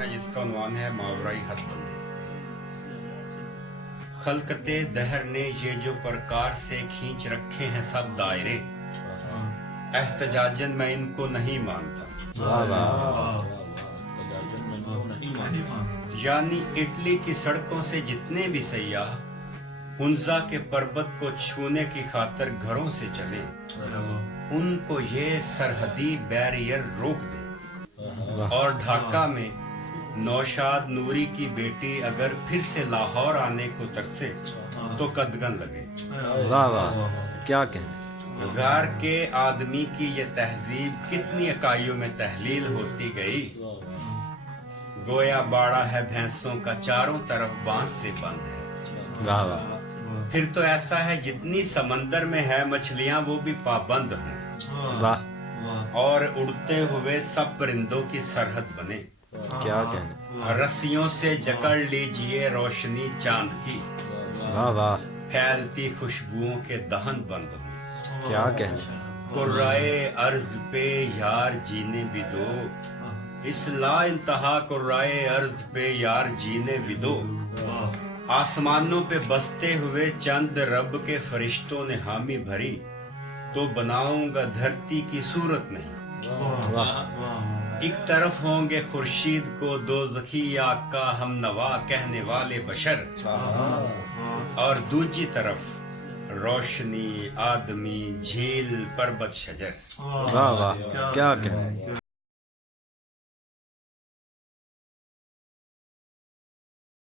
है जिसका उन्वान है मावराई हद बंदी। खलकते दहर ने ये जो प्रकार से खींच रखे हैं सब दायरे, एहतजाजन मैं इनको नहीं मानता। यानी इटली की सड़कों से जितने भी सयाह हुंजा के पर्वत को छूने की खातिर घरों से चले, उनको ये सरहदी बैरियर रोक दे। और ढाका में नौशाद नूरी की बेटी अगर फिर से लाहौर आने को तरसे तो कदगन लगे। वाह वाह, क्या कहने। गार के आदमी की ये तहजीब कितनी इकाइयों में तहलील होती गई। गोया बाड़ा है भैंसों का चारों तरफ बांस से बंद है। वाह वाह, फिर तो ऐसा है जितनी समंदर में है मछलियां वो भी पाबंद हों। वाह, और उड़ते हुए सब परिंदों की सरहद बने। क्या कहने। रस्सियों से जकड़ लीजिए रोशनी चांद की, वाह वाह, फैलती खुशबुओं के दहन बंद हों। क्या कहने। कुर्राए अर्ज पे यार जीने भी दो, इस ला इंतहा कुर्राए अर्ज पे यार जीने भी दो। आसमानों पे बसते हुए चंद रब के फरिश्तों ने हामी भरी, तो बनाऊंगा धरती की सूरत नहीं। वाह, एक तरफ होंगे खुर्शीद को दोज़खी आका हम नवा कहने वाले बशर, और दूसरी तरफ रोशनी आदमी झील पर्वत शजर। वाह वाह, क्या कहने।